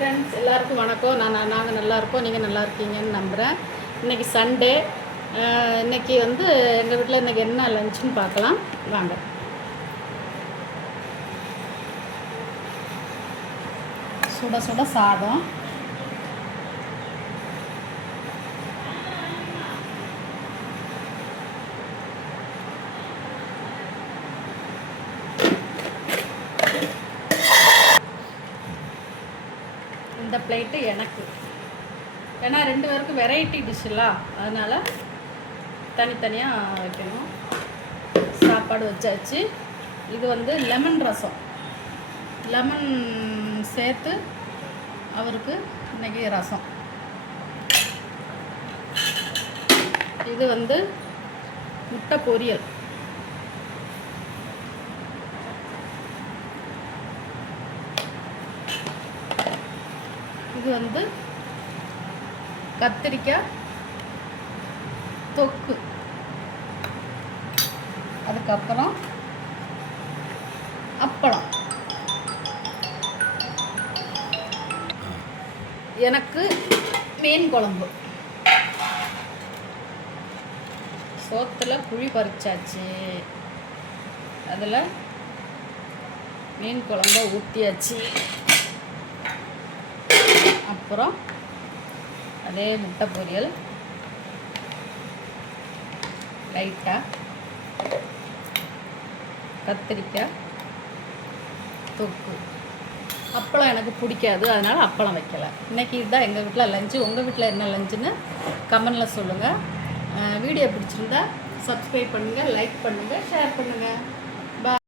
Friends எல்லாருக்கும் வணக்கம். நாங்கள் நல்லா இருக்கோம், நீங்கள் நல்லா இருக்கீங்கன்னு நம்புகிறேன். இன்றைக்கி சண்டே. இன்றைக்கி வந்து எங்கள் வீட்டில் இன்றைக்கி என்ன லஞ்சுன்னு பார்க்கலாம் வாங்க. சுட சுட சாதம், இந்த பிளேட்டு எனக்கு, ஏன்னா 2 பேருக்கு வெரைட்டி டிஷ்ஷில்ல, அதனால் தனித்தனியாக வைக்கணும். சாப்பாடு வச்சாச்சு. இது வந்து லெமன் ரசம், லெமன் சேர்த்து அவருக்கு இன்றைக்கி ரசம். இது வந்து முட்டை பொரியல். இது வந்து கத்திரிக்காய் தொக்கு. அதுக்கப்புறம் அப்பளம். எனக்கு மீன் குழம்பு. சோத்தில் புளி பறிச்சாச்சு, அதில் மீன் குழம்ப ஊற்றியாச்சு. அப்புறம் அதே முட்டை பொரியல் லைட்டாக, கத்திரிக்காய் தொக்கு. அப்பளம் எனக்கு பிடிக்காது, அதனால் அப்பளம் வைக்கலை. இன்றைக்கி இதுதான் எங்கள் வீட்டில் லஞ்சு. உங்கள் வீட்டில் என்ன லஞ்சுன்னு கமெண்டில் சொல்லுங்கள். வீடியோ பிடிச்சிருந்தா சப்ஸ்கிரைப் பண்ணுங்கள், லைக் பண்ணுங்கள், ஷேர் பண்ணுங்கள்.